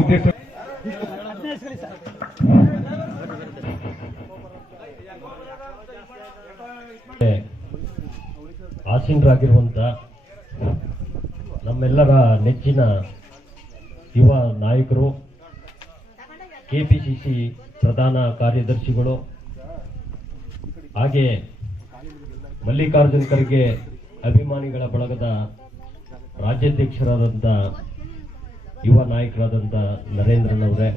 ಉದ್ದೇಶ ಆಸೀನರಾಗಿರುವಂತ ನಮ್ಮೆಲ್ಲರ ನೆಚ್ಚಿನ ಯುವ ನಾಯಕರು, ಕೆಪಿಸಿಸಿ ಪ್ರಧಾನ ಕಾರ್ಯದರ್ಶಿಗಳು, ಹಾಗೆ ಮಲ್ಲಿಕಾರ್ಜುನ್ ಖರ್ಗೆ ಅಭಿಮಾನಿಗಳ ಬಳಗದ ರಾಜ್ಯಾಧ್ಯಕ್ಷರಾದಂಥ ಯುವ ನಾಯಕರಾದಂಥ ನರೇಂದ್ರನವರೇ,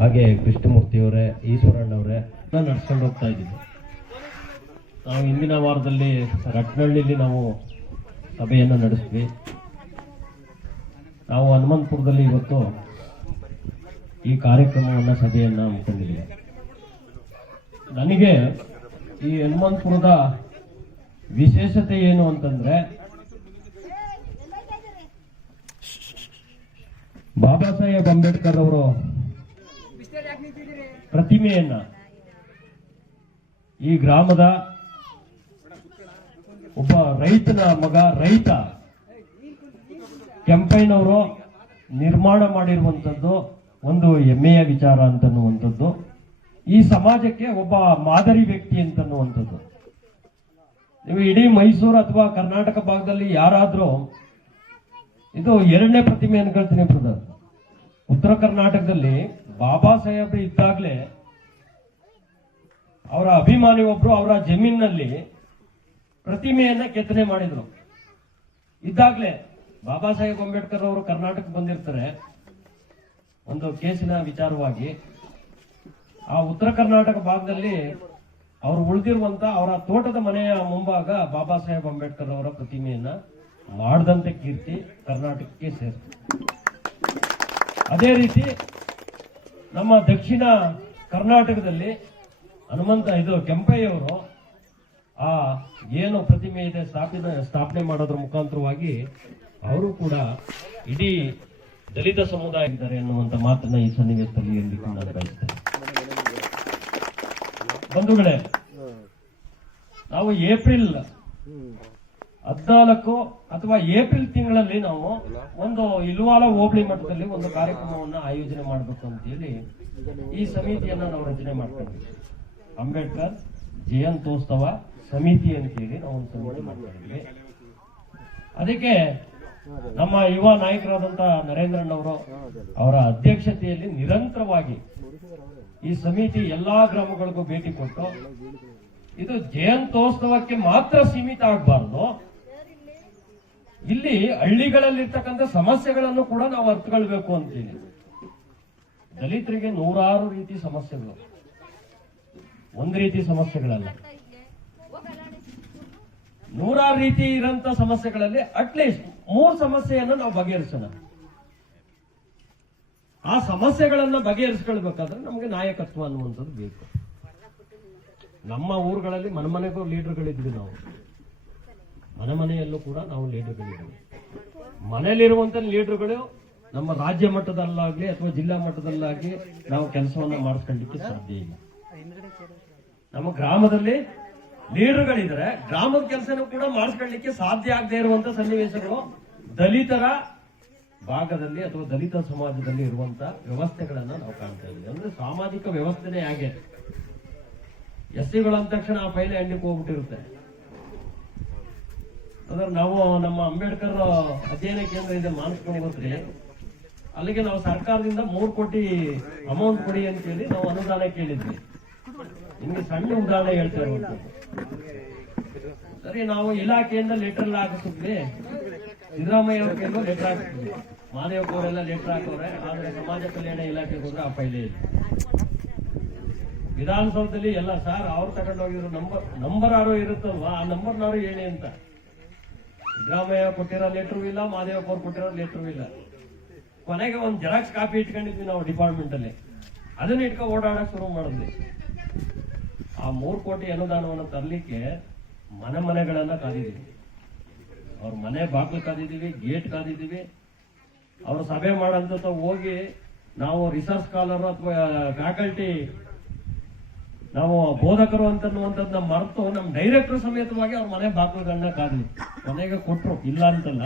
ಹಾಗೆ ಕೃಷ್ಣಮೂರ್ತಿಯವರೇ, ಈಶ್ವರಣ್ಣವರೇ ನಡೆಸ್ಕೊಂಡು ಹೋಗ್ತಾ ಇದ್ದೀವಿ. ನಾವು ಇಂದಿನ ವಾರದಲ್ಲಿ ರಟ್ನಹಳ್ಳಿಲಿ ನಾವು ಸಭೆಯನ್ನು ನಡೆಸಿದ್ವಿ. ನಾವು ಹನುಮಂತಪುರದಲ್ಲಿ ಇವತ್ತು ಈ ಕಾರ್ಯಕ್ರಮವನ್ನು ಸಭೆಯನ್ನು ಹಮ್ಮಿಕೊಂಡಿದ್ದೀವಿ. ನನಗೆ ಈ ಹನುಮಂತಪುರದ ವಿಶೇಷತೆ ಏನು ಅಂತಂದ್ರೆ, ಬಾಬಾ ಸಾಹೇಬ್ ಅಂಬೇಡ್ಕರ್ ಅವರು ಪ್ರತಿಮೆಯನ್ನ ಈ ಗ್ರಾಮದ ಒಬ್ಬ ರೈತನ ಮಗ, ರೈತ ಕೆಂಪಯ್ಯನವರು ನಿರ್ಮಾಣ ಮಾಡಿರುವಂಥದ್ದು ಒಂದು ಹೆಮ್ಮೆಯ ವಿಚಾರ ಅಂತನ್ನುವಂಥದ್ದು, ಈ ಸಮಾಜಕ್ಕೆ ಒಬ್ಬ ಮಾದರಿ ವ್ಯಕ್ತಿ ಅಂತನ್ನುವಂಥದ್ದು. ನೀವು ಇಡೀ ಮೈಸೂರು ಅಥವಾ ಕರ್ನಾಟಕ ಭಾಗದಲ್ಲಿ ಯಾರಾದ್ರೂ, ಇದು ಎರಡನೇ ಪ್ರತಿಮೆ ಅನ್ಕೊಳ್ತೀನಿ ಬ್ರದರ್, ಉತ್ತರ ಕರ್ನಾಟಕದಲ್ಲಿ ಬಾಬಾ ಸಾಹೇಬ್ ಇದ್ದಾಗಲೇ ಅವರ ಅಭಿಮಾನಿ ಒಬ್ರು ಅವರ ಜಮೀನಿನಲ್ಲಿ ಪ್ರತಿಮೆಯನ್ನ ಕೆತ್ತನೆ ಮಾಡಿದ್ರು. ಇದ್ದಾಗಲೇ ಬಾಬಾ ಸಾಹೇಬ್ ಅಂಬೇಡ್ಕರ್ ಅವರು ಕರ್ನಾಟಕಕ್ಕೆ ಬಂದಿರ್ತಾರೆ ಒಂದು ಕೇಸಿನ ವಿಚಾರವಾಗಿ. ಆ ಉತ್ತರ ಕರ್ನಾಟಕ ಭಾಗದಲ್ಲಿ ಅವರು ಉಳಿದಿರುವಂತ ಅವರ ತೋಟದ ಮನೆಯ ಮುಂಭಾಗ ಬಾಬಾ ಸಾಹೇಬ್ ಅಂಬೇಡ್ಕರ್ ಅವರ ಪ್ರತಿಮೆಯನ್ನ ಮಾಡದಂತೆ ಕೀರ್ತಿ ಕರ್ನಾಟಕಕ್ಕೆ ಸೇರಿತು. ಅದೇ ರೀತಿ ನಮ್ಮ ದಕ್ಷಿಣ ಕರ್ನಾಟಕದಲ್ಲಿ ಕೆಂಪಯ್ಯವರು ಆ ಏನು ಪ್ರತಿಮೆ ಇದೆ ಸ್ಥಾಪನೆ ಮಾಡೋದ್ರ ಮುಖಾಂತರವಾಗಿ ಅವರು ಕೂಡ ಇಡೀ ದಲಿತ ಸಮುದಾಯ ಇದ್ದಾರೆ ಅನ್ನುವಂತ ಮಾತನ್ನ ಈ ಸನ್ನಿವೇಶದಲ್ಲಿ ಹೇಳಲಿಕ್ಕೆ ನಾನು ಬಯಸ್ತೇನೆ. ಬಂಧುಗಳೇ, ನಾವು ಏಪ್ರಿಲ್ 14 ಅಥವಾ ಏಪ್ರಿಲ್ ತಿಂಗಳಲ್ಲಿ ನಾವು ಒಂದು ಇಲ್ವಾಲ ಹೋಬಳಿ ಮಟ್ಟದಲ್ಲಿ ಒಂದು ಕಾರ್ಯಕ್ರಮವನ್ನು ಆಯೋಜನೆ ಮಾಡಬೇಕು ಅಂತ ಹೇಳಿ ಈ ಸಮಿತಿಯನ್ನ ನಾವು ರಚನೆ ಮಾಡ್ಕೊಂಡ್ವಿ. ಅಂಬೇಡ್ಕರ್ ಜಯಂತ್ಯೋತ್ಸವ ಸಮಿತಿ ಅಂತ ಹೇಳಿ ನಾವು ಒಂದು ಸಮಿತಿ ಮಾಡ್ಕೊಂಡಿದ್ವಿ. ಅದಕ್ಕೆ ನಮ್ಮ ಯುವ ನಾಯಕರಾದಂತಹ ನರೇಂದ್ರಣ್ಣವರು ಅವರ ಅಧ್ಯಕ್ಷತೆಯಲ್ಲಿ ನಿರಂತರವಾಗಿ ಈ ಸಮಿತಿ ಎಲ್ಲಾ ಗ್ರಾಮಗಳಿಗೂ ಭೇಟಿ ಕೊಟ್ಟು, ಇದು ಜಯಂತ್ಯೋತ್ಸವಕ್ಕೆ ಮಾತ್ರ ಸೀಮಿತ ಆಗಬಾರ್ದು, ಇಲ್ಲಿ ಹಳ್ಳಿಗಳಲ್ಲಿರ್ತಕ್ಕಂಥ ಸಮಸ್ಯೆಗಳನ್ನು ಕೂಡ ನಾವು ಅರ್ಥಕೊಳ್ಬೇಕು ಅಂತೇಳಿ. ದಲಿತರಿಗೆ ನೂರಾರು ರೀತಿ ಸಮಸ್ಯೆಗಳು, ಒಂದು ರೀತಿ ಸಮಸ್ಯೆಗಳಲ್ಲ, ನೂರಾರು ರೀತಿ ಇರೋಂಥ ಸಮಸ್ಯೆಗಳಲ್ಲಿ ಅಟ್ಲೀಸ್ಟ್ 3 ಸಮಸ್ಯೆಯನ್ನು ನಾವು ಬಗೆಹರಿಸೋಣ. ಆ ಸಮಸ್ಯೆಗಳನ್ನ ಬಗೆಹರಿಸ್ಕೊಳ್ಬೇಕಾದ್ರೆ ನಮಗೆ ನಾಯಕತ್ವ ಅನ್ನುವಂಥದ್ದು ಬೇಕು. ನಮ್ಮ ಊರುಗಳಲ್ಲಿ ಮನೆಗೂ ಲೀಡರ್ಗಳಿದ್ವಿ, ನಾವು ಮನೆಯಲ್ಲೂ ಕೂಡ ನಾವು ಲೀಡರ್ಗಳಿದ್ವಿ. ಮನೆಯಲ್ಲಿರುವಂತ ಲೀಡರ್ಗಳು ನಮ್ಮ ರಾಜ್ಯ ಮಟ್ಟದಲ್ಲಾಗ್ಲಿ ಅಥವಾ ಜಿಲ್ಲಾ ಮಟ್ಟದಲ್ಲಾಗ್ಲಿ ನಾವು ಕೆಲಸವನ್ನ ಮಾಡಿಸ್ಕೊಳ್ಳಿಕ್ಕೆ ಸಾಧ್ಯ ಇಲ್ಲ. ನಮ್ಮ ಗ್ರಾಮದಲ್ಲಿ ಲೀಡರ್ಗಳಿದ್ರೆ ಗ್ರಾಮದ ಕೆಲಸನೂ ಕೂಡ ಮಾಡಿಸ್ಕೊಳ್ಳಿಕ್ಕೆ ಸಾಧ್ಯ ಆಗದೆ ಇರುವಂತ ಸನ್ನಿವೇಶಗಳು ದಲಿತರ ಭಾಗದಲ್ಲಿ ಅಥವಾ ದಲಿತ ಸಮಾಜದಲ್ಲಿ ಇರುವಂತ ವ್ಯವಸ್ಥೆಗಳನ್ನ ನಾವು ಕಾಣ್ತಾ ಇದ್ದೀವಿ. ಅಂದ್ರೆ ಸಾಮಾಜಿಕ ವ್ಯವಸ್ಥೆನೇ ಹಾಗೆ. ಎಸ್ಸಿಗಳು ಅಂದ ತಕ್ಷಣ ಆ ಪೈಲೆ ಹಣ್ಣಿಗೆ ಹೋಗ್ಬಿಟ್ಟಿರುತ್ತೆ. ಅಂದ್ರೆ ನಾವು ನಮ್ಮ ಅಂಬೇಡ್ಕರ್ ಅಧ್ಯಯನ ಕೇಂದ್ರ ಇದೆ ಮಾನಸಪುರದಲ್ಲಿ, ಅಲ್ಲಿಗೆ ನಾವು ಸರ್ಕಾರದಿಂದ 3 ಕೋಟಿ ಅಮೌಂಟ್ ಕೊಡಿ ಅಂತ ಹೇಳಿ ನಾವು ಅನುದಾನ ಕೇಳಿದ್ವಿ. ನಿಮ್ಗೆ ಸಣ್ಣ ಉದಾಹರಣೆ ಹೇಳ್ತಾ ಇರುವಂತದ್ದು. ಸರಿ, ನಾವು ಇಲಾಖೆಯಿಂದ ಲೆಟರ್ ಹಾಕಿಸಿದ್ವಿ, ಸಿದ್ದರಾಮಯ್ಯ ಅವ್ರ ಕೈಗೂ ಲೆಟರ್ ಹಾಕಿದ್ವಿ, ಮಾದೇವಪ್ಪ ಅವರೆಲ್ಲ ಲೆಟರ್ ಹಾಕೋರೆ, ಆದ್ರೆ ಸಮಾಜ ಕಲ್ಯಾಣ ಇಲಾಖೆಗೆ ಹೋದ್ರೆ ಆ ಫೈಲೇ ಇಲ್ಲ. ವಿಧಾನಸೌಧದಲ್ಲಿ ಎಲ್ಲ ಸರ್ ಅವ್ರು ತಗೊಂಡೋಗಿದ್ರು ನಂಬರ್ ಯಾರು ಇರುತ್ತಲ್ವಾ, ಆ ನಂಬರ್ನಾರು ಹೇಳಿ ಅಂತ. ಸಿದ್ದರಾಮಯ್ಯ ಕೊಟ್ಟಿರೋ ಲೆಟರ್ ಇಲ್ಲ, ಮಾದೇವಪ್ಪ ಅವ್ರು ಕೊಟ್ಟಿರೋ ಲೆಟರ್ ಇಲ್ಲ. ಕೊನೆಗೆ ಒಂದು ಜೆರಾಕ್ಸ್ ಕಾಪಿ ಇಟ್ಕೊಂಡಿದ್ವಿ ನಾವು ಡಿಪಾರ್ಟ್ಮೆಂಟ್ ಅಲ್ಲಿ, ಅದನ್ನ ಇಟ್ಕೊಂಡು ಓಡಾಡಕ್ ಶುರು ಮಾಡಿದ್ವಿ. ಆ 3 ಕೋಟಿ ಅನುದಾನವನ್ನು ತರಲಿಕ್ಕೆ ಮನೆಗಳನ್ನ ಕಾದಿದ್ದೀವಿ, ಅವ್ರ ಮನೆ ಬಾಗಿಲು ಕಾದಿದ್ದೀವಿ, ಗೇಟ್ ಕಾದಿದ್ದೀವಿ. ಅವರು ಸಭೆ ಮಾಡಂತ ಹೋಗಿ ನಾವು ರಿಸರ್ಚ್ ಸ್ಕಾಲರ್ ಅಥವಾ ಫ್ಯಾಕಲ್ಟಿ, ನಾವು ಬೋಧಕರು ಅಂತನ್ನುವಂಥದ್ದು ನಮ್ಮ ಮರೆತು ನಮ್ಮ ಡೈರೆಕ್ಟರ್ ಸಮೇತವಾಗಿ ಅವ್ರ ಮನೆ ಬಾಗಿಲುಗಳನ್ನ ಕಾದ್ವಿ. ಮನೆಗೆ ಕೊಟ್ರು, ಇಲ್ಲ ಅಂತಲ್ಲ,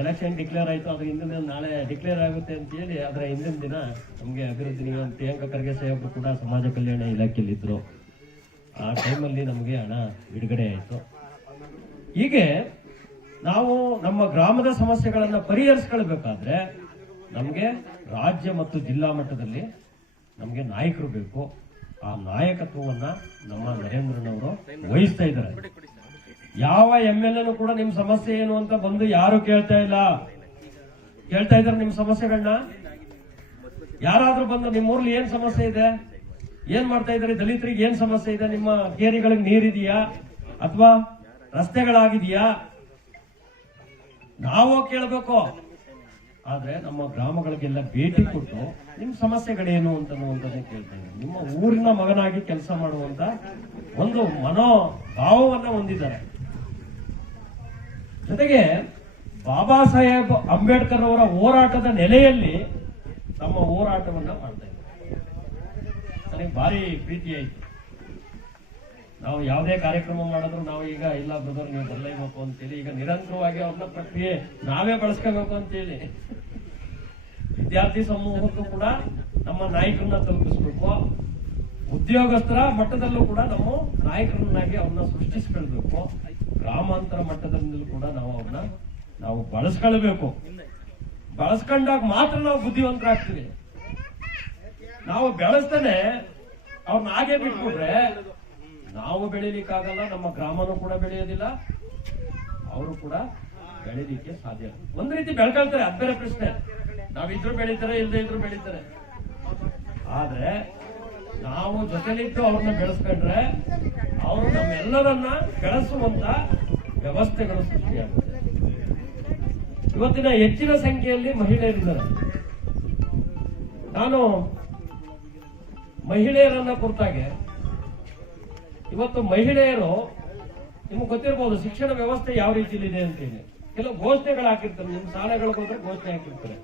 ಎಲೆಕ್ಷನ್ ಡಿಕ್ಲೇರ್ ಆಯ್ತು, ಅದ್ರ ಹಿಂದಿನ ದಿನ ನಾಳೆ ಡಿಕ್ಲೇರ್ ಆಗುತ್ತೆ ಅಂತ ಹೇಳಿ ಅದರ ಹಿಂದಿನ ದಿನ ನಮಗೆ ಅಭಿವೃದ್ಧಿ ಪ್ರಿಯಾಂಕ ಖರ್ಗೆ ಸಾಹೇಬರು ಕೂಡ ಸಮಾಜ ಕಲ್ಯಾಣ ಇಲಾಖೆಯಲ್ಲಿ ಇದ್ರು. ಆ ಟೈಮಲ್ಲಿ ನಮಗೆ ಹಣ ಬಿಡುಗಡೆ ಆಯಿತು. ಹೀಗೆ ನಾವು ನಮ್ಮ ಗ್ರಾಮದ ಸಮಸ್ಯೆಗಳನ್ನು ಪರಿಹರಿಸ್ಕೊಳ್ಬೇಕಾದ್ರೆ ನಮಗೆ ರಾಜ್ಯ ಮತ್ತು ಜಿಲ್ಲಾ ಮಟ್ಟದಲ್ಲಿ ನಮಗೆ ನಾಯಕರು ಬೇಕು. ಆ ನಾಯಕತ್ವವನ್ನ ನಮ್ಮ ನರೇಂದ್ರನವರು ವಹಿಸ್ತಾ ಇದ್ದಾರೆ. ಯಾವ MLA ಕೂಡ ನಿಮ್ ಸಮಸ್ಯೆ ಏನು ಅಂತ ಬಂದು ಯಾರು ಕೇಳ್ತಾ ಇಲ್ಲ. ಕೇಳ್ತಾ ಇದ್ದಾರೆ ನಿಮ್ ಸಮಸ್ಯೆಗಳನ್ನ? ಯಾರಾದ್ರೂ ಬಂದು ನಿಮ್ಮ ಊರ್ಲಿ ಏನ್ ಸಮಸ್ಯೆ ಇದೆ, ಏನ್ ಮಾಡ್ತಾ ಇದ್ದಾರೆ, ದಲಿತರಿಗೆ ಏನ್ ಸಮಸ್ಯೆ ಇದೆ, ನಿಮ್ಮ ಕೇರಿಗಳಿಗೆ ನೀರಿದೆಯಾ ಅಥವಾ ರಸ್ತೆಗಳಾಗಿದೆಯಾ, ನಾವು ಕೇಳಬೇಕು. ಆದ್ರೆ ನಮ್ಮ ಗ್ರಾಮಗಳಿಗೆಲ್ಲ ಭೇಟಿ ಕೊಟ್ಟು ನಿಮ್ ಸಮಸ್ಯೆಗಳೇನು ಅಂತನ್ನುವಂಥದ್ದೇ ಕೇಳ್ತಾ ಇದ್ದಾರೆ. ನಿಮ್ಮ ಊರಿನ ಮಗನಾಗಿ ಕೆಲಸ ಮಾಡುವಂತ ಒಂದು ಮನೋಭಾವವನ್ನ ಹೊಂದಿದ್ದಾರೆ. ಜೊತೆಗೆ ಬಾಬಾ ಸಾಹೇಬ್ ಅಂಬೇಡ್ಕರ್ ಅವರ ಹೋರಾಟದ ನೆಲೆಯಲ್ಲಿ ತಮ್ಮ ಹೋರಾಟವನ್ನ ಮಾಡ್ತಾ ಇದ್ದಾರೆ. ನನಗೆ ಭಾರಿ ಪ್ರೀತಿ ಆಯ್ತು. ನಾವು ಯಾವುದೇ ಕಾರ್ಯಕ್ರಮ ಮಾಡಿದ್ರು ನಾವು ಈಗ ಇಲ್ಲ ಬ್ರದರ್ ನೀವು ಬರಲೇಬೇಕು ಅಂತೇಳಿ ಈಗ ನಿರಂತರವಾಗಿ ಅವ್ರನ್ನ ಪ್ರಕ್ರಿಯೆ ನಾವೇ ಬಳಸ್ಕೋಬೇಕು ಅಂತೇಳಿ ವಿದ್ಯಾರ್ಥಿ ಸಮೂಹಕ್ಕೂ ಕೂಡ ನಮ್ಮ ನಾಯಕರನ್ನ ತಲುಪಿಸ್ಬೇಕು. ಉದ್ಯೋಗಸ್ಥರ ಮಟ್ಟದಲ್ಲೂ ಕೂಡ ನಮ್ಮ ನಾಯಕರನ್ನಾಗಿ ಅವ್ರನ್ನ ಸೃಷ್ಟಿಸ್ಕೊಳ್ಬೇಕು. ಗ್ರಾಮಾಂತರ ಮಟ್ಟದಲ್ಲೂ ಕೂಡ ನಾವು ಬಳಸ್ಕೊಳ್ಬೇಕು. ಬಳಸ್ಕೊಂಡಾಗ ಮಾತ್ರ ನಾವು ಬುದ್ಧಿವಂತರಾಗ್ತೀವಿ. ನಾವು ಬೆಳೆಸ್ತಾನೆ ಅವ್ರನ್ನ ಹಾಗೆ ಬಿಟ್ಬಿಟ್ರೆ ನಾವು ಬೆಳಿಲಿಕ್ಕಾಗಲ್ಲ, ನಮ್ಮ ಗ್ರಾಮನೂ ಕೂಡ ಬೆಳೆಯೋದಿಲ್ಲ, ಅವರು ಕೂಡ ಬೆಳಿಲಿಕ್ಕೆ ಸಾಧ್ಯ. ಒಂದ್ ರೀತಿ ಬೆಳ್ಕೊಳ್ತಾರೆ, ಅದ್ ಬೇರೆ ಪ್ರಶ್ನೆ. ನಾವಿದ್ರು ಬೆಳೀತಾರೆ, ಇಲ್ಲದೆ ಇದ್ರು ಬೆಳೀತಾರೆ. ಆದ್ರೆ ನಾವು ಜೊತೆಲಿದ್ದು ಅವ್ರನ್ನ ಬೆಳೆಸ್ಕೊಂಡ್ರೆ ಅವರು ನಮ್ಮೆಲ್ಲರನ್ನ ಬೆಳೆಸುವಂತ ವ್ಯವಸ್ಥೆಗಳು ಸೃಷ್ಟಿಯಾಗುತ್ತೆ. ಇವತ್ತಿನ ಹೆಚ್ಚಿನ ಸಂಖ್ಯೆಯಲ್ಲಿ ಮಹಿಳೆಯರಿದ್ದಾರೆ. ನಾನು ಮಹಿಳೆಯರನ್ನ ಕುರಿತಾಗೆ ಇವತ್ತು ಮಹಿಳೆಯರು ನಿಮ್ಗೆ ಗೊತ್ತಿರಬಹುದು ಶಿಕ್ಷಣ ವ್ಯವಸ್ಥೆ ಯಾವ ರೀತಿಯಲ್ಲಿದೆ ಅಂತೇಳಿ ಕೆಲವು ಘೋಷಣೆಗಳು ಹಾಕಿರ್ತಾರೆ. ನಿಮ್ ಶಾಲೆಗಳಿಗೆ ಹೋದ್ರೆ ಘೋಷಣೆ ಹಾಕಿರ್ತಾರೆ,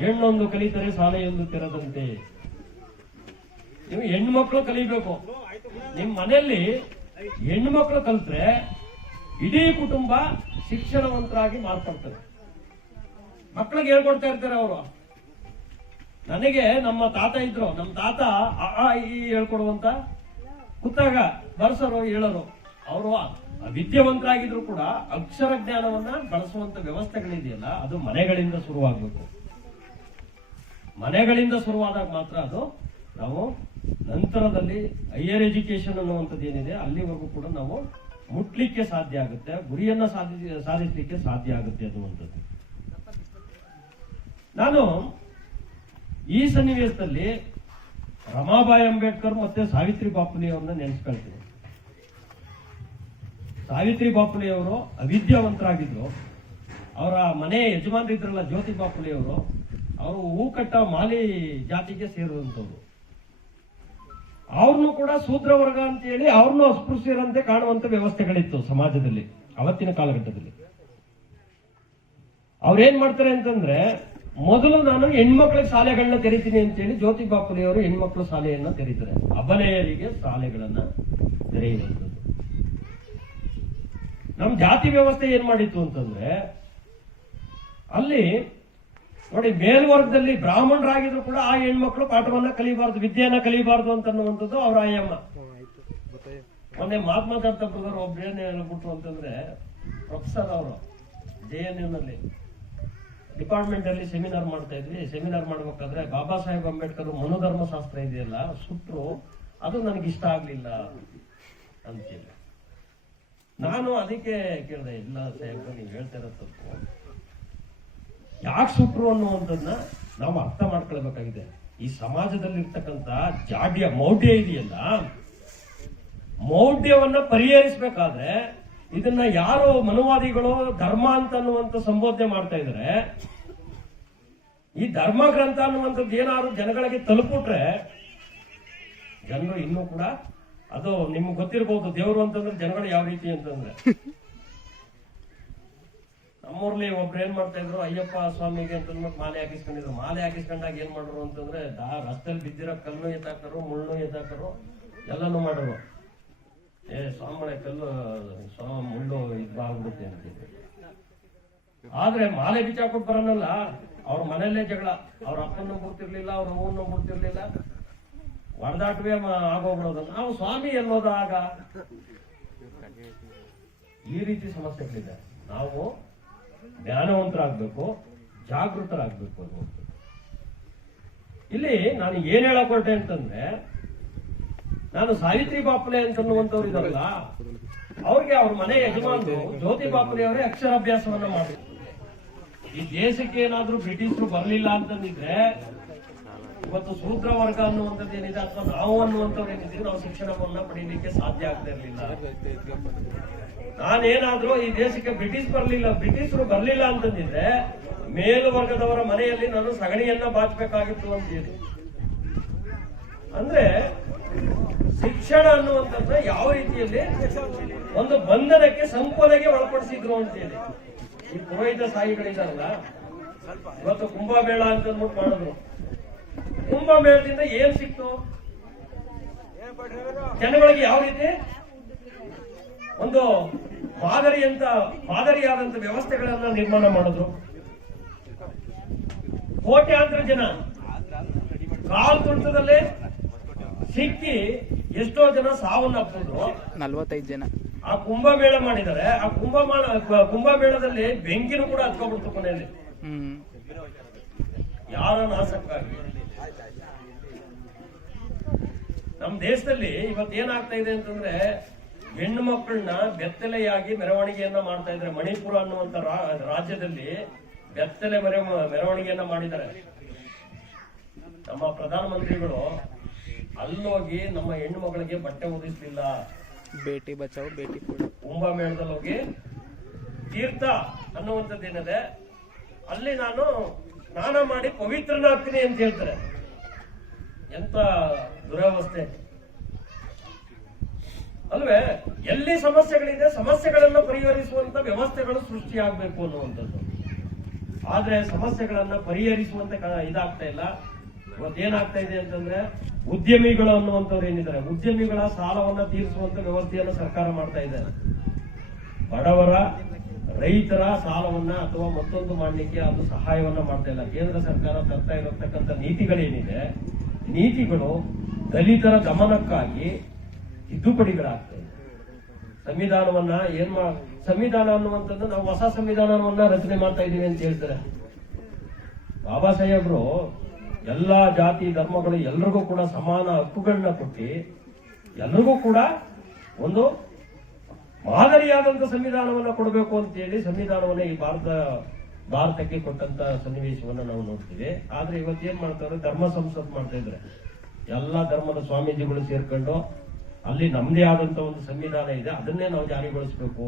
ಹೆಣ್ಣೊಂದು ಕಲಿತರೆ ಶಾಲೆಯೊಂದು ತೆರೆದಂತೆ. ನೀವು ಹೆಣ್ಮಕ್ಳು ಕಲಿಬೇಕು. ನಿಮ್ ಮನೆಯಲ್ಲಿ ಹೆಣ್ಮಕ್ಳು ಕಲಿತ್ರೆ ಇಡೀ ಕುಟುಂಬ ಶಿಕ್ಷಣವಂತರಾಗಿ ಮಾರ್ಪಡ್ತಾರೆ. ಮಕ್ಕಳಿಗೆ ಹೇಳ್ಕೊಡ್ತಾ ಇರ್ತಾರೆ ಅವರು. ನನಗೆ ನಮ್ಮ ತಾತ ಇದ್ರು, ನಮ್ಮ ತಾತ ಆ ಈ ಹೇಳ್ಕೊಡುವಂತ ಕೂತಾಗ ಬರ್ಸರು ಹೇಳರು. ಅವರು ವಿದ್ಯಾವಂತರಾಗಿದ್ರು ಕೂಡ ಅಕ್ಷರ ಜ್ಞಾನವನ್ನ ಬಳಸುವಂತ ವ್ಯವಸ್ಥೆಗಳಿದೆಯಲ್ಲ ಅದು ಮನೆಗಳಿಂದ ಶುರುವಾಗಬೇಕು. ಮನೆಗಳಿಂದ ಶುರುವಾದಾಗ ಮಾತ್ರ ಅದು ನಾವು ನಂತರದಲ್ಲಿ ಹೈಯರ್ ಎಜುಕೇಶನ್ ಅನ್ನುವಂಥದ್ದು ಏನಿದೆ ಅಲ್ಲಿವರೆಗೂ ಕೂಡ ನಾವು ಮುಟ್ಲಿಕ್ಕೆ ಸಾಧ್ಯ ಆಗುತ್ತೆ, ಗುರಿಯನ್ನ ಸಾಧಿಸಲಿಕ್ಕೆ ಸಾಧ್ಯ ಆಗುತ್ತೆ ಅನ್ನುವಂಥದ್ದು. ನಾನು ಈ ಸನ್ನಿವೇಶದಲ್ಲಿ ರಮಾಬಾಯಿ ಅಂಬೇಡ್ಕರ್ ಮತ್ತೆ ಸಾವಿತ್ರಿ ಬಾಪುಲೆ ಅವ್ರನ್ನ ನೆನೆಸ್ಕೊಳ್ತೀನಿ. ಸಾವಿತ್ರಿ ಬಾಪುಲೆ ಅವರು ಅವಿದ್ಯಾವಂತರಾಗಿದ್ರು. ಅವರ ಮನೆ ಯಜಮಾನರಿದ್ರಲ್ಲ ಜ್ಯೋತಿ ಬಾಪುಲೆ ಅವರು ಹೂಕಟ್ಟ ಮಾಲಿ ಜಾತಿಗೆ ಸೇರಿದಂಥವ್ರು. ಅವ್ರನ್ನು ಕೂಡ ಶೂದ್ರ ವರ್ಗ ಅಂತ ಹೇಳಿ ಅವ್ರನ್ನೂ ಅಸ್ಪೃಶ್ಯರಂತೆ ಕಾಣುವಂತ ವ್ಯವಸ್ಥೆಗಳಿತ್ತು ಸಮಾಜದಲ್ಲಿ ಅವತ್ತಿನ ಕಾಲಘಟ್ಟದಲ್ಲಿ. ಅವ್ರೇನ್ ಮಾಡ್ತಾರೆ ಅಂತಂದ್ರೆ, ಮೊದಲು ನಾನು ಹೆಣ್ಮಕ್ಳಿಗೆ ಶಾಲೆಗಳನ್ನ ತೆರಿತೀನಿ ಅಂತೇಳಿ ಜ್ಯೋತಿ ಬಾಪುಲೆ ಅವರು ಹೆಣ್ಮಕ್ಳು ಶಾಲೆಯನ್ನ ತೆರೀತಾರೆ. ಅಬಲೆಯರಿಗೆ ಶಾಲೆಗಳನ್ನ ತೆರೆಯುವಂಥದ್ದು. ನಮ್ ಜಾತಿ ವ್ಯವಸ್ಥೆ ಏನ್ ಮಾಡಿತ್ತು ಅಂತಂದ್ರೆ, ಅಲ್ಲಿ ನೋಡಿ ಮೇಲ್ವರ್ಗದಲ್ಲಿ ಬ್ರಾಹ್ಮಣರಾಗಿದ್ರು ಕೂಡ ಆ ಹೆಣ್ಮಕ್ಳು ಪಾಠವನ್ನ ಕಲಿಬಾರ್ದು, ವಿದ್ಯೆಯನ್ನ ಕಲಿಬಾರ್ದು ಅಂತನ್ನುವಂಥದ್ದು ಅವರ ಆಯಮ್ಮ. ಮೊನ್ನೆ ಮಾತಾಡ್ತಾ ಬ್ರದರ್ ಒಬ್ರೇನ್ ಹೇಳ್ಬಿಟ್ರು ಅಂತಂದ್ರೆ, ಪ್ರೊಫೆಸರ್ ಅವರು JNU ನಲ್ಲಿ ಡಿಪಾರ್ಟ್ಮೆಂಟ್ ಅಲ್ಲಿ ಸೆಮಿನಾರ್ ಮಾಡ್ತಾ ಇದ್ವಿ. ಸೆಮಿನಾರ್ ಮಾಡ್ಬೇಕಾದ್ರೆ ಬಾಬಾ ಸಾಹೇಬ್ ಅಂಬೇಡ್ಕರ್ ಮನೋಧರ್ಮಶಾಸ್ತ್ರ ಇದೆಯಲ್ಲ ಸುಟ್ರು, ಅದು ನನಗೆ ಇಷ್ಟ ಆಗ್ಲಿಲ್ಲ ಅಂತೇಳಿ. ನಾನು ಅದಕ್ಕೆ ಕೇಳಿದೆ, ಇಲ್ಲ ಸಾಹೇಬ್ ನೀವು ಹೇಳ್ತಾ ಇರೋ ತಪ್ಪು, ಯಾಕೆ ಸುಟ್ರು ಅನ್ನುವಂಥದ್ದನ್ನ ನಾವು ಅರ್ಥ ಮಾಡ್ಕೊಳ್ಬೇಕಾಗಿದೆ. ಈ ಸಮಾಜದಲ್ಲಿ ಇರ್ತಕ್ಕಂಥ ಜಾಡ್ಯ ಮೌಢ್ಯ ಇದೆಯಲ್ಲ, ಮೌಢ್ಯವನ್ನ ಪರಿಹರಿಸಬೇಕಾದ್ರೆ ಇದನ್ನ ಯಾರು ಮನುವಾದಿಗಳು ಧರ್ಮ ಅಂತ ಅನ್ನುವಂಥ ಸಂಬೋಧನೆ ಮಾಡ್ತಾ ಇದ್ದಾರೆ. ಈ ಧರ್ಮ ಗ್ರಂಥ ಅನ್ನುವಂಥದ್ದು ಏನಾದ್ರು ಜನಗಳಿಗೆ ತಲುಪಿಟ್ರೆ ಜನರು ಇನ್ನೂ ಕೂಡ, ಅದು ನಿಮ್ಗೆ ಗೊತ್ತಿರಬಹುದು ದೇವರು ಅಂತಂದ್ರೆ ಜನಗಳು ಯಾವ ರೀತಿ ಅಂತಂದ್ರೆ, ನಮ್ಮೂರ್ಲಿ ಒಬ್ರು ಏನ್ ಮಾಡ್ತಾ ಇದ್ರು, ಅಯ್ಯಪ್ಪ ಸ್ವಾಮಿಗೆ ಅಂತಂದ್ಬಿಟ್ಟು ಮಾಲೆ ಹಾಕಿಸ್ಕೊಂಡಿದ್ರು. ಮಾಲೆ ಹಾಕಿಸ್ಕೊಂಡಾಗ ಏನ್ ಮಾಡ್ರು ಅಂತಂದ್ರೆ, ರಸ್ತೆಯಲ್ಲಿ ಬಿದ್ದಿರೋ ಕಲ್ಲು ಎತ್ತಾಕರು, ಮುಳ್ಳು ಎತ್ತಾಕರು, ಎಲ್ಲಾನು ಮಾಡರು. ಸ್ವಾಮಿ ಕಲ್ಲು ಮುಳ್ಳು ಇದಾಗ್ಬಿಡುತ್ತೆ ಅಂತಿದ್ರು. ಆದ್ರೆ ಮಾಲೆ ಬಿಚ್ಚಾಕೊಟ್ಟು ಬರೋನಲ್ಲ, ಅವ್ರ ಮನೆಯಲ್ಲೇ ಜಗಳ, ಅವ್ರ ಅಪ್ಪನ ಗೊತ್ತಿರ್ಲಿಲ್ಲ, ಅವ್ರ ಅವ್ವನ್ನ ಗೊತ್ತಿರ್ಲಿಲ್ಲ, ಹೊಡೆದಾಟವೇ ಆಗೋಗ್ಬಿಡೋದು. ನಾವು ಸ್ವಾಮಿ ಎಲ್ಲೋದ ಆಗ? ಈ ರೀತಿ ಸಮಸ್ಯೆಗಳಿದೆ. ನಾವು ಜ್ಞಾನವಂತರಾಗ್ಬೇಕು, ಜಾಗೃತರಾಗ್ಬೇಕು ಅನ್ನುವಂಥದ್ದು. ಇಲ್ಲಿ ನಾನು ಏನ್ ಹೇಳಕ್ ಹೊರಟೆ ಅಂತಂದ್ರೆ, ನಾನು ಸಾವಿತ್ರಿ ಬಾಪಲೆ ಅಂತನ್ನುವಂಥವ್ರು ಇದಾರಲ್ಲ, ಅವ್ರಿಗೆ ಅವ್ರ ಮನೆ ಯಜಮಾನರು ಜ್ಯೋತಿ ಬಾಪಲೆ ಅವರೇ ಅಕ್ಷರಾಭ್ಯಾಸವನ್ನ ಮಾಡಿದ್ರು. ಈ ದೇಶಕ್ಕೆ ಏನಾದ್ರೂ ಬ್ರಿಟಿಷರು ಬರಲಿಲ್ಲ ಅಂತಂದಿದ್ರೆ ಇವತ್ತು ಶೂದ್ರ ವರ್ಗ ಅನ್ನುವಂಥದ್ದು ಏನಿದೆ, ಅಥವಾ ನಾವು ಅನ್ನುವಂಥವ್ರು ಏನಿದ್ದೀವಿ, ನಾವು ಶಿಕ್ಷಣವನ್ನ ಪಡೀಲಿಕ್ಕೆ ಸಾಧ್ಯ ಆಗ್ತಾ ಇರಲಿಲ್ಲ. ನಾನೇನಾದ್ರೂ ಈ ದೇಶಕ್ಕೆ ಬ್ರಿಟಿಷರು ಬರ್ಲಿಲ್ಲ ಅಂತಂದಿದ್ರೆ ಮೇಲುವರ್ಗದವರ ಮನೆಯಲ್ಲಿ ನಾನು ಸಗಣಿಯನ್ನ ಬಾಚಬೇಕಾಗಿತ್ತು ಅಂತೇಳಿ. ಅಂದ್ರೆ ಶಿಕ್ಷಣ ಅನ್ನುವಂಥದ್ದು ಯಾವ ರೀತಿಯಲ್ಲಿ ಒಂದು ಬಂಧನಕ್ಕೆ ಸಂಕೋಲೆಗೆ ಒಳಪಡಿಸಿದ್ರು ಅಂತೇಳಿ. ಈ ಪುರೋಹಿತ ಸಾಯಿಗಳಿದಾರಲ್ಲ, ಇವತ್ತು ಕುಂಭಮೇಳ ಅಂತ ಅಂದ್ಬಿಟ್ಟು ಮಾಡಿದ್ರು. ಕುಂಭಮೇಳದಿಂದ ಏನ್ ಸಿಕ್ತು ಜನಗಳಿಗೆ? ಯಾವ ರೀತಿ ಒಂದು ಮಾದರಿಯಾದಂತ ವ್ಯವಸ್ಥೆಗಳನ್ನ ನಿರ್ಮಾಣ ಮಾಡಿದ್ರು. ಕೋಟ್ಯಾಂತರ ಜನ ಕಾಲ್ ತುಳಿತದಲ್ಲೇ ಸಿಕ್ಕಿ ಎಷ್ಟೋ ಜನ ಸಾವನ್ನಪ್ಪಿದ್ರು. 45 ಜನ ಆ ಕುಂಭಮೇಳ ಮಾಡಿದ್ದಾರೆ. ಆ ಕುಂಭಮೇಳದಲ್ಲಿ ಬೆಂಕಿನೂ ಕೂಡ ಹತ್ಕೊಂಡ್ಬಿಡ್ತು ಕೊನೆಯಲ್ಲಿ, ಯಾರ ನಾಶಕ್ಕಾಗಿ. ನಮ್ಮ ದೇಶದಲ್ಲಿ ಇವತ್ತೇನಾಗ್ತಾ ಇದೆ ಅಂತಂದ್ರೆ, ಹೆಣ್ಣು ಮಕ್ಕಳನ್ನ ಬೆತ್ತಲೆಯಾಗಿ ಮೆರವಣಿಗೆಯನ್ನ ಮಾಡ್ತಾ ಇದ್ದಾರೆ. ಮಣಿಪುರ ಅನ್ನುವಂತ ರಾಜ್ಯದಲ್ಲಿ ಬೆತ್ತಲೆ ಮೆರವಣಿಗೆಯನ್ನ ಮಾಡಿದ್ದಾರೆ. ನಮ್ಮ ಪ್ರಧಾನಮಂತ್ರಿಗಳು ಅಲ್ಲೋಗಿ ನಮ್ಮ ಹೆಣ್ಣು ಮಕ್ಕಳಿಗೆ ಬಟ್ಟೆ ಒದಿಸ್ಲಿಲ್ಲ. ಬೇಟಿ ಬಚಾವ್ ಬೇಟಿ ಕುಂಭಮೇಳದಲ್ಲಿ ಹೋಗಿ ತೀರ್ಥ ಅನ್ನುವಂಥದ್ದೇನಿದೆ, ಅಲ್ಲಿ ನಾನು ಸ್ನಾನ ಮಾಡಿ ಪವಿತ್ರನಾಗ್ತೀನಿ ಅಂತ ಹೇಳ್ತಾರೆ. ಎಂತ ದುರವಸ್ಥೆ ಅಲ್ವೇ? ಎಲ್ಲಿ ಸಮಸ್ಯೆಗಳಿದೆ, ಸಮಸ್ಯೆಗಳನ್ನ ಪರಿಹರಿಸುವಂತ ವ್ಯವಸ್ಥೆಗಳು ಸೃಷ್ಟಿಯಾಗಬೇಕು ಅನ್ನುವಂಥದ್ದು. ಆದ್ರೆ ಸಮಸ್ಯೆಗಳನ್ನ ಪರಿಹರಿಸುವಂತ ಇದಾಗ್ತಾ ಇಲ್ಲ. ಇವತ್ತೇನಾಗ್ತಾ ಇದೆ ಅಂತಂದ್ರೆ, ಉದ್ಯಮಿಗಳು ಅನ್ನುವಂಥವ್ರು ಏನಿದ್ದಾರೆ, ಉದ್ಯಮಿಗಳ ಸಾಲವನ್ನ ತೀರಿಸುವಂತ ವ್ಯವಸ್ಥೆಯನ್ನು ಸರ್ಕಾರ ಮಾಡ್ತಾ ಇದೆ. ಬಡವರ ರೈತರ ಸಾಲವನ್ನ ಅಥವಾ ಮತ್ತೊಂದು ಮಾಡಲಿಕ್ಕೆ ಅದು ಸಹಾಯವನ್ನ ಮಾಡ್ತಾ ಇಲ್ಲ. ಕೇಂದ್ರ ಸರ್ಕಾರ ತರ್ತಾ ಇರತಕ್ಕಂಥ ನೀತಿಗಳೇನಿದೆ, ನೀತಿಗಳು ದಲಿತರ ಗಮನಕ್ಕಾಗಿ ತಿದ್ದುಪಡಿಗಳಾಗ್ತವೆ. ಸಂವಿಧಾನವನ್ನ ಸಂವಿಧಾನ ಅನ್ನುವಂಥದ್ದು ನಾವು ಹೊಸ ಸಂವಿಧಾನವನ್ನ ರಚನೆ ಮಾಡ್ತಾ ಇದೀವಿ ಅಂತ ಹೇಳ್ತಾರೆ. ಬಾಬಾ ಸಾಹೇಬ್ರು ಎಲ್ಲಾ ಜಾತಿ ಧರ್ಮಗಳು ಎಲ್ರಿಗೂ ಕೂಡ ಸಮಾನ ಹಕ್ಕುಗಳನ್ನ ಕೊಟ್ಟು ಎಲ್ರಿಗೂ ಕೂಡ ಒಂದು ಮಾದರಿಯಾದಂತ ಸಂವಿಧಾನವನ್ನ ಕೊಡಬೇಕು ಅಂತ ಹೇಳಿ ಸಂವಿಧಾನವನ್ನ ಈ ಭಾರತಕ್ಕೆ ಕೊಟ್ಟಂತ ಸನ್ನಿವೇಶವನ್ನ ನಾವು ನೋಡ್ತೀವಿ. ಆದ್ರೆ ಇವತ್ತೇನ್ ಮಾಡ್ತಾರೆ, ಧರ್ಮ ಸಂಸತ್ ಮಾಡ್ತಾ ಇದ್ರೆ ಎಲ್ಲಾ ಧರ್ಮದ ಸ್ವಾಮೀಜಿಗಳು ಸೇರ್ಕೊಂಡು ಅಲ್ಲಿ ನಮ್ದೇ ಆದಂತ ಒಂದು ಸಂವಿಧಾನ ಇದೆ, ಅದನ್ನೇ ನಾವು ಜಾರಿಗೊಳಿಸ್ಬೇಕು.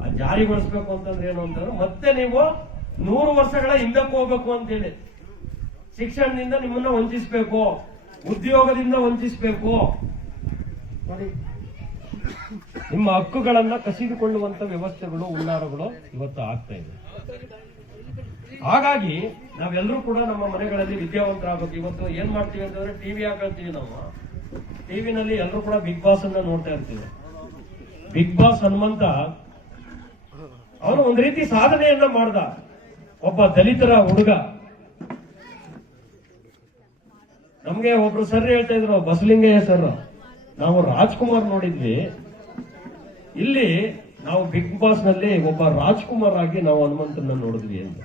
ಆ ಜಾರಿಗೊಳಿಸ್ಬೇಕು ಅಂತಂದ್ರೆ ಏನು ಅಂತಂದ್ರೆ, ಮತ್ತೆ ನೀವು 100 ವರ್ಷಗಳ ಹಿಂದಕ್ಕೆ ಹೋಗ್ಬೇಕು ಅಂತೇಳಿ. ಶಿಕ್ಷಣದಿಂದ ನಿಮ್ಮನ್ನ ವಂಚಿಸಬೇಕು, ಉದ್ಯೋಗದಿಂದ ವಂಚಿಸಬೇಕು, ನೋಡಿ ನಿಮ್ಮ ಹಕ್ಕುಗಳನ್ನ ಕಸಿದುಕೊಳ್ಳುವಂತ ವ್ಯವಸ್ಥೆಗಳು ಹುನ್ನಾರಗಳು ಇವತ್ತು ಆಗ್ತಾ ಇದೆ. ಹಾಗಾಗಿ ನಾವೆಲ್ಲರೂ ಕೂಡ ನಮ್ಮ ಮನೆಗಳಲ್ಲಿ ವಿದ್ಯಾವಂತರಾಗಬೇಕು. ಇವತ್ತು ಏನ್ ಮಾಡ್ತೀವಿ ಅಂತಂದ್ರೆ, ಟಿವಿ ಹಾಕೊಳ್ತೀವಿ. ನಾವು ಟಿವಿನಲ್ಲಿ ಎಲ್ಲರೂ ಕೂಡ ಬಿಗ್ ಬಾಸ್ ಅನ್ನ ನೋಡ್ತಾ ಇರ್ತೀವಿ. ಬಿಗ್ ಬಾಸ್ ಹನುಮಂತ ಅವನು ಒಂದ್ ರೀತಿ ಸಾಧನೆಯನ್ನ ಮಾಡ್ದ. ಒಬ್ಬ ದಲಿತರ ಹುಡುಗ. ನಮ್ಗೆ ಒಬ್ರು ಸರ್ ಹೇಳ್ತಾ ಇದ್ರು, ಬಸಲಿಂಗಯ್ಯ ಸರ್, ನಾವು ರಾಜ್ಕುಮಾರ್ ನೋಡಿದ್ವಿ, ಇಲ್ಲಿ ನಾವು ಬಿಗ್ ಬಾಸ್ ನಲ್ಲಿ ಒಬ್ಬ ರಾಜ್ಕುಮಾರ್ ಆಗಿ ನಾವು ಹನುಮಂತನ ನೋಡಿದ್ವಿ ಅಂತ.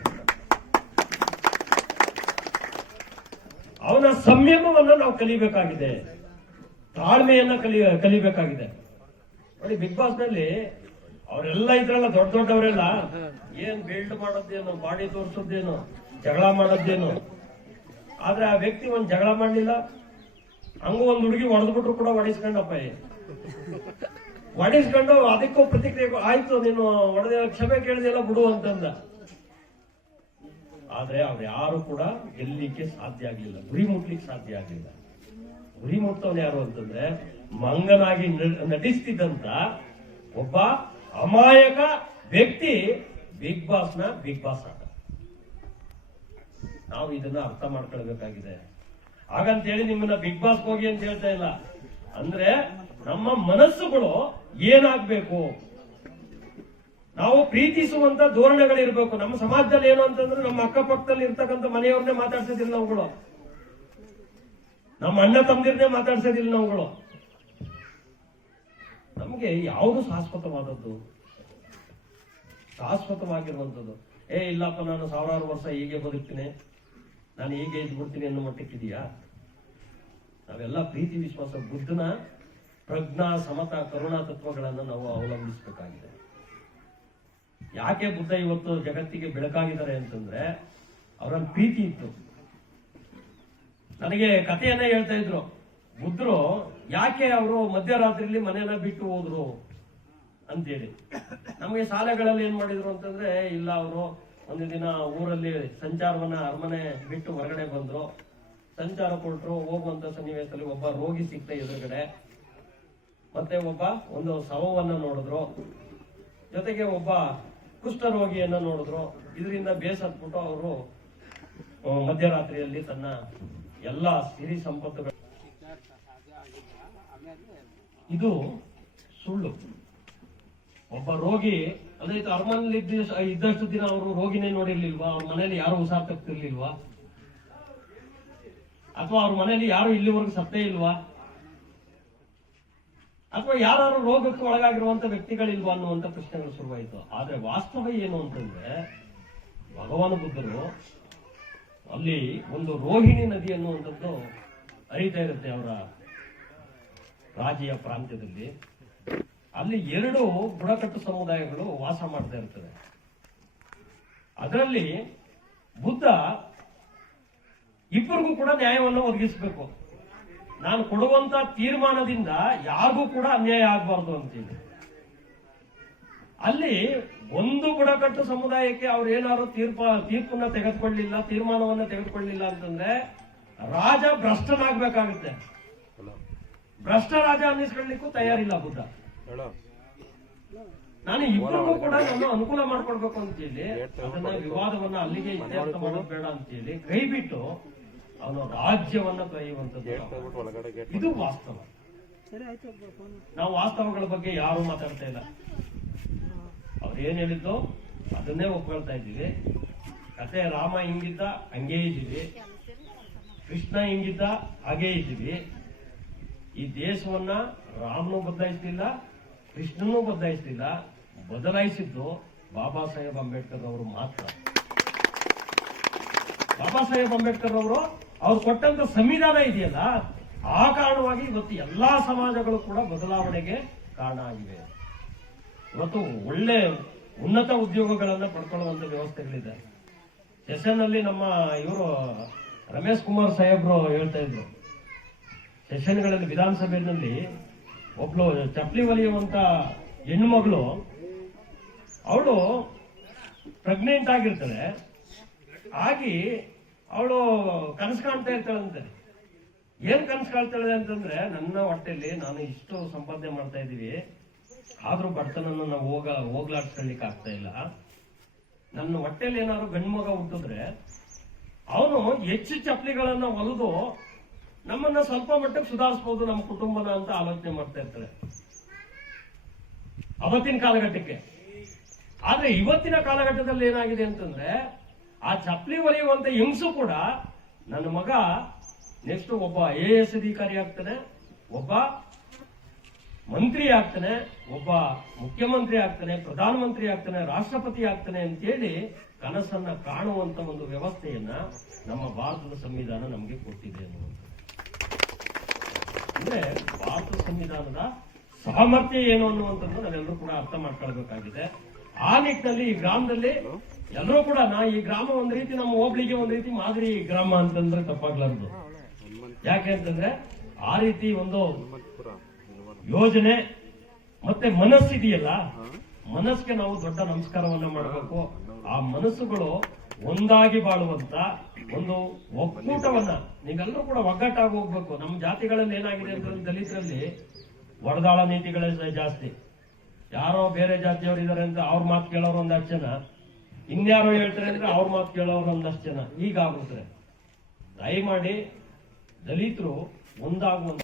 ಅವನ ಸಂಯಮವನ್ನ ನಾವು ಕಲಿಬೇಕಾಗಿದೆ, ತಾಳ್ಮೆಯನ್ನ ಕಲಿಬೇಕಾಗಿದೆ. ನೋಡಿ, ಬಿಗ್ ಬಾಸ್ ನಲ್ಲಿ ಅವರೆಲ್ಲ ಇದ್ರಲ್ಲ, ದೊಡ್ಡವರೆಲ್ಲ ಏನ್ ಬಿಲ್ಡ್ ಮಾಡೋದೇನು, ಬಾಡಿ ತೋರಿಸೋದೇನು, ಜಗಳ ಮಾಡೋದೇನು. ಆದ್ರೆ ಆ ವ್ಯಕ್ತಿ ಒಂದ್ ಜಗಳ ಮಾಡ್ಲಿಲ್ಲ, ಹಂಗ ಒಂದ್ ಹುಡುಗಿ ಹೊಡೆದ್ಬಿಟ್ರು ಕೂಡ ಹೊಡಿಸ್ಕೊಂಡಪ್ಪ, ಹೊಡಿಸ್ಕೊಂಡು ಅದಕ್ಕೂ ಪ್ರತಿಕ್ರಿಯೆ, ಆಯ್ತು ನೀನು ಹೊಡೆದ ಕ್ಷಮೆ ಕೇಳಿದೆಲ್ಲ ಬಿಡು ಅಂತಂದ. ಆದ್ರೆ ಅವ್ರು ಯಾರು ಕೂಡ ಗೆಲ್ಲಿಕ್ಕೆ ಸಾಧ್ಯ ಆಗ್ಲಿಲ್ಲ, ಗುರಿ ಮುಟ್ಲಿಕ್ಕೆ ಸಾಧ್ಯ ಆಗ್ಲಿಲ್ಲ. ಗುರಿ ಮುಟ್ಟವನು ಯಾರು ಅಂತಂದ್ರೆ, ಮಂಗನಾಗಿ ನಟಿಸ್ತಿದ್ದಂತ ಒಬ್ಬ ಅಮಾಯಕ ವ್ಯಕ್ತಿ ಬಿಗ್ ಬಾಸ್ ಆಟ. ನಾವು ಇದನ್ನ ಅರ್ಥ ಮಾಡ್ಕೊಳ್ಬೇಕಾಗಿದೆ. ಹಾಗಂತೇಳಿ ನಿಮ್ಮನ್ನ ಬಿಗ್ ಬಾಸ್ ಹೋಗಿ ಅಂತ ಹೇಳ್ತಾ ಇಲ್ಲ. ಅಂದ್ರೆ ನಮ್ಮ ಮನಸ್ಸುಗಳು ಏನಾಗ್ಬೇಕು, ನಾವು ಪ್ರೀತಿಸುವಂತ ಧೋರಣೆಗಳಿರ್ಬೇಕು. ನಮ್ಮ ಸಮಾಜದಲ್ಲಿ ಏನು ಅಂತಂದ್ರೆ ನಮ್ಮ ಅಕ್ಕಪಕ್ಕದಲ್ಲಿ ಇರ್ತಕ್ಕಂಥ ಮನೆಯವ್ರನ್ನೇ ಮಾತಾಡ್ಸೋದಿಲ್ಲ ನಾವುಗಳು, ನಮ್ಮ ಅಣ್ಣ ತಮ್ಮದಿರ್ನೇ ಮಾತಾಡ್ಸೋದಿಲ್ಲ ನಾವುಗಳು. ನಮ್ಗೆ ಯಾವುದು ಶಾಶ್ವತವಾಗಿರುವಂಥದ್ದು ಇಲ್ಲಪ್ಪ ನಾನು ಸಾವಿರಾರು ವರ್ಷ ಹೀಗೆ ಬದುಕ್ತೀನಿ, ನಾನು ಹೀಗೆ ಇದ್ಬಿಡ್ತೀನಿ ಅನ್ನೋ ಮಟ್ಟಕ್ಕಿದೆಯಾ? ನಾವೆಲ್ಲ ಪ್ರೀತಿ ವಿಶ್ವಾಸ, ಬುದ್ಧನ ಪ್ರಜ್ಞಾ ಸಮತಾ ಕರುಣಾ ತತ್ವಗಳನ್ನು ನಾವು ಅವಲಂಬಿಸಬೇಕಾಗಿದೆ. ಯಾಕೆ ಬುದ್ಧ ಇವತ್ತು ಜಗತ್ತಿಗೆ ಬೆಳಕಾಗಿದ್ದಾರೆ ಅಂತಂದ್ರೆ ಅವರಲ್ಲಿ ಪ್ರೀತಿ ಇತ್ತು. ನನಗೆ ಕಥೆಯನ್ನ ಹೇಳ್ತಾ ಇದ್ರು, ಬುದ್ಧರು ಯಾಕೆ ಅವರು ಮಧ್ಯರಾತ್ರಿಯಲ್ಲಿ ಮನೆಯನ್ನ ಬಿಟ್ಟು ಹೋದ್ರು ಅಂತೇಳಿ. ನಮಗೆ ಶಾಲೆಗಳಲ್ಲಿ ಏನ್ ಮಾಡಿದ್ರು ಅಂತಂದ್ರೆ, ಇಲ್ಲ ಅವರು ಒಂದು ದಿನ ಊರಲ್ಲಿ ಸಂಚಾರವನ್ನ ಅರಮನೆ ಬಿಟ್ಟು ಹೊರಗಡೆ ಬಂದ್ರು, ಸಂಚಾರ ಕೊಟ್ಟರು. ಹೋಗುವಂತ ಸನ್ನಿವೇಶದಲ್ಲಿ ಒಬ್ಬ ರೋಗಿ ಸಿಕ್ತ ಎದುರುಗಡೆ, ಮತ್ತೆ ಒಂದು ಶವವನ್ನ ನೋಡಿದ್ರು, ಜೊತೆಗೆ ಒಬ್ಬ ಕುಷ್ಠರೋಗಿಯನ್ನ ನೋಡಿದ್ರು. ಇದರಿಂದ ಬೇಸತ್ಬಿಟ್ಟು ಅವರು ಮಧ್ಯರಾತ್ರಿಯಲ್ಲಿ ತನ್ನ ಎಲ್ಲ ಸಿರಿ ಸಂಪತ್ತುಗಳು, ಇದು ಸುಳ್ಳು. ಒಬ್ಬ ರೋಗಿ ಅದೇ ಅರಮನೆಯಲ್ಲಿ ಇದ್ದಷ್ಟು ದಿನ ಅವರು ರೋಗಿನೇ ನೋಡಿರ್ಲಿಲ್ವಾ? ಅವ್ರ ಮನೇಲಿ ಯಾರು ಉಸಾರ್ ತಗ್ತಿರ್ಲಿಲ್ವಾ? ಅಥವಾ ಅವ್ರ ಮನೇಲಿ ಯಾರು ಇಲ್ಲಿವರೆಗೂ ಸತ್ತೇ ಇಲ್ವಾ? ಅಥವಾ ಯಾರು ರೋಗಕ್ಕೆ ಒಳಗಾಗಿರುವಂತ ವ್ಯಕ್ತಿಗಳಿಲ್ವಾ ಅನ್ನುವಂತ ಪ್ರಶ್ನೆಗಳು ಶುರುವಾಯಿತು. ಆದ್ರೆ ವಾಸ್ತವ ಏನು ಅಂತಂದ್ರೆ, ಭಗವಾನ್ ಬುದ್ಧರು ಅಲ್ಲಿ ಒಂದು ರೋಹಿಣಿ ನದಿ ಅನ್ನುವಂಥದ್ದು ಹರಿತಾ ಇರುತ್ತೆ ಅವರ ರಾಜ್ಯ ಪ್ರಾಂತ್ಯದಲ್ಲಿ. ಅಲ್ಲಿ 2 ಬುಡಕಟ್ಟು ಸಮುದಾಯಗಳು ವಾಸ ಮಾಡ್ತಾ ಇರ್ತವೆ. ಅದರಲ್ಲಿ ಬುದ್ಧ ಇಬ್ಬರಿಗೂ ಕೂಡ ನ್ಯಾಯವನ್ನು ಒದಗಿಸಬೇಕು. ನಾನು ಕೊಡುವಂತ ತೀರ್ಮಾನದಿಂದ ಯಾರಿಗೂ ಕೂಡ ಅನ್ಯಾಯ ಆಗಬಾರ್ದು ಅಂತೇಳಿ. ಅಲ್ಲಿ ಒಂದು ಬುಡಕಟ್ಟು ಸಮುದಾಯಕ್ಕೆ ಅವ್ರು ಏನಾದ್ರು ತೀರ್ಪನ್ನ ತೆಗೆದುಕೊಳ್ಳಿಲ್ಲ, ತೀರ್ಮಾನವನ್ನ ತೆಗೆದುಕೊಳ್ಳಿಲ್ಲ ಅಂತಂದ್ರೆ ರಾಜ ಭ್ರಷ್ಟನಾಗ್ಬೇಕಾಗುತ್ತೆ. ಭ್ರಷ್ಟ ರಾಜ ಅನ್ನಿಸ್ಕೊಳ್ಳಿಕ್ಕೂ ತಯಾರಿಲ್ಲ ಬುದ್ಧ. ನಾನು ಇಬ್ಬರಿಗೂ ಕೂಡ ನಾನು ಅನುಕೂಲ ಮಾಡ್ಕೊಡ್ಬೇಕು ಅಂತೇಳಿ ಅದನ್ನ ವಿವಾದವನ್ನ ಅಲ್ಲಿಗೆ ಇತ್ಯರ್ಥ ಮಾಡೋದು ಬೇಡ ಅಂತೇಳಿ ಕೈ ಬಿಟ್ಟು ಅವನು ರಾಜ್ಯವನ್ನ ತೊರೆಯುವಂಥದ್ದು. ಇದು ವಾಸ್ತವ. ನಾವು ವಾಸ್ತವಗಳ ಬಗ್ಗೆ ಯಾರು ಮಾತಾಡ್ತಾ ಇಲ್ಲ. ಅವ್ರು ಏನ್ ಹೇಳಿದ್ದು ಅದನ್ನೇ ಒಪ್ಕೊಳ್ತಾ ಇದ್ದೀವಿ. ಕತೆ ರಾಮ ಹಿಂಗಿದ್ದ ಹಂಗೇ ಇದ್ದೀವಿ, ಕೃಷ್ಣ ಹಿಂಗಿದ್ದ ಹಾಗೇ ಇದ್ದೀವಿ. ಈ ದೇಶವನ್ನ ರಾಮನೂ ಬದಲಾಯಿಸಲಿಲ್ಲ, ಕೃಷ್ಣನೂ ಬದಲಾಯಿಸಲಿಲ್ಲ. ಬದಲಾಯಿಸಿದ್ದು ಬಾಬಾ ಸಾಹೇಬ್ ಅಂಬೇಡ್ಕರ್ ಅವರು ಮಾತ್ರ. ಬಾಬಾ ಸಾಹೇಬ್ ಅಂಬೇಡ್ಕರ್ ಅವರು ಕೊಟ್ಟಂತ ಸಂವಿಧಾನ ಇದೆಯಲ್ಲ, ಆ ಕಾರಣವಾಗಿ ಇವತ್ತು ಎಲ್ಲಾ ಸಮಾಜಗಳು ಕೂಡ ಬದಲಾವಣೆಗೆ ಕಾರಣ ಆಗಿವೆ. ಇವತ್ತು ಒಳ್ಳೆ ಉನ್ನತ ಉದ್ಯೋಗಗಳನ್ನ ಪಡ್ಕೊಳ್ಳುವಂತ ವ್ಯವಸ್ಥೆಗಳಿದೆ. ಸೆಷನ್ ಅಲ್ಲಿ ನಮ್ಮ ಇವರು ರಮೇಶ್ ಕುಮಾರ್ ಸಾಹೇಬ್ರು ಹೇಳ್ತಾ ಇದ್ರು, ಸೆಷನ್ಗಳಲ್ಲಿ ವಿಧಾನಸಭೆಯಲ್ಲಿ ಒಬ್ಳು ಚಪ್ಪಲಿ ಹೊಲಿಯುವಂತ ಹೆಣ್ಣು ಮಗಳು, ಅವಳು ಪ್ರೆಗ್ನೆಂಟ್ ಆಗಿರ್ತಾಳೆ. ಆಗಿ ಅವಳು ಕನಸು ಕಾಣ್ತಾ ಇರ್ತಾಳಂತೆ. ಏನ್ ಕನಸು ಕಾಣ್ತಾಳೆ ಅಂತಂದ್ರೆ, ನನ್ನ ಹೊಟ್ಟೆಯಲ್ಲಿ ನಾನು ಇಷ್ಟು ಸಂಪಾದನೆ ಮಾಡ್ತಾ ಇದ್ದೀವಿ, ಆದ್ರೂ ಬಡತನನ್ನ ನಾವು ಹೋಗ್ಲಾಡ್ಸ್ಕೊಳ್ಳಿಕ್ ಆಗ್ತಾ ಇಲ್ಲ. ನನ್ನ ಹೊಟ್ಟೆಯಲ್ಲಿ ಏನಾದ್ರು ಗಂಡು ಮಗ ಹುಟ್ಟಿದ್ರೆ ಅವನು ಹೆಚ್ಚು ಚಪ್ಪಲಿಗಳನ್ನ ಹೊಲಿದು ನಮ್ಮನ್ನ ಸ್ವಲ್ಪ ಮಟ್ಟಕ್ಕೆ ಸುಧಾರಿಸಬಹುದು ನಮ್ಮ ಕುಟುಂಬನ ಅಂತ ಆಲೋಚನೆ ಮಾಡ್ತಾ ಇರ್ತಾರೆ ಅವತ್ತಿನ ಕಾಲಘಟ್ಟಕ್ಕೆ. ಆದ್ರೆ ಇವತ್ತಿನ ಕಾಲಘಟ್ಟದಲ್ಲಿ ಏನಾಗಿದೆ ಅಂತಂದ್ರೆ, ಆ ಚಪ್ಪಲಿ ಹೊಲಿಯುವಂತ ಹೆಂಗಸು ಕೂಡ ನನ್ನ ಮಗ ನೆಕ್ಸ್ಟ್ ಒಬ್ಬ AS ಅಧಿಕಾರಿ ಆಗ್ತಾನೆ, ಒಬ್ಬ ಮಂತ್ರಿ ಆಗ್ತಾನೆ, ಒಬ್ಬ ಮುಖ್ಯಮಂತ್ರಿ ಆಗ್ತಾನೆ, ಪ್ರಧಾನಮಂತ್ರಿ ಆಗ್ತಾನೆ, ರಾಷ್ಟ್ರಪತಿ ಆಗ್ತಾನೆ ಅಂತೇಳಿ ಕನಸನ್ನ ಕಾಣುವಂತ ಒಂದು ವ್ಯವಸ್ಥೆಯನ್ನ ನಮ್ಮ ಭಾರತದ ಸಂವಿಧಾನ ನಮಗೆ ಕೊಟ್ಟಿದೆ ಅನ್ನುವಂಥದ್ದು. ಅಂದ್ರೆ ಭಾರತ ಸಂವಿಧಾನದ ಸಾಮರ್ಥ್ಯ ಏನು ಅನ್ನುವಂಥದ್ದು ನಾವೆಲ್ಲರೂ ಕೂಡ ಅರ್ಥ ಮಾಡ್ಕೊಳ್ಬೇಕಾಗಿದೆ. ಆ ನಿಟ್ಟಿನಲ್ಲಿ ಈ ಗ್ರಾಮದಲ್ಲಿ ಎಲ್ಲರೂ ಕೂಡ ಈ ಗ್ರಾಮ ಒಂದ್ ರೀತಿ ನಮ್ಮ ಹೋಬಳಿಗೆ ಒಂದ್ ರೀತಿ ಮಾದರಿ ಗ್ರಾಮ ಅಂತಂದ್ರೆ ತಪ್ಪಾಗ್ಲಾರ್ದು. ಯಾಕೆ ಅಂತಂದ್ರೆ ಆ ರೀತಿ ಒಂದು ಯೋಜನೆ ಮತ್ತೆ ಮನಸ್ಸಿದೆಯಲ್ಲ, ಮನಸ್ಸಿಗೆ ನಾವು ದೊಡ್ಡ ನಮಸ್ಕಾರವನ್ನ ಮಾಡಬೇಕು. ಆ ಮನಸ್ಸುಗಳು ಒಂದಾಗಿ ಬಾಳುವಂತ ಒಂದು ಒಕ್ಕೂಟವನ್ನ ನೀವೆಲ್ಲರೂ ಕೂಡ ಒಗ್ಗಟ್ಟಾಗಿ ಹೋಗ್ಬೇಕು. ನಮ್ಮ ಜಾತಿಗಳಲ್ಲಿ ಏನಾಗಿದೆ ಅಂತಂದ್ರೆ, ದಲಿತರಲ್ಲಿ ಒಡದಾಳ ನೀತಿಗಳೇ ಜಾಸ್ತಿ. ಯಾರೋ ಬೇರೆ ಜಾತಿಯವರು ಇದಾರೆ ಅಂತ ಅವ್ರ ಮಾತು ಕೇಳೋರು ಒಂದಷ್ಟು ಜನ, ಇನ್ಯಾರೋ ಹೇಳ್ತಾರೆ ಅಂದ್ರೆ ಅವ್ರ ಮಾತು ಕೇಳೋರು ಒಂದಷ್ಟು ಜನ. ಹೀಗಾಗ್ಬಿಡ್ತಾರೆ. ದಯಮಾಡಿ ದಲಿತರು ಒಂದಾಗುವಂತ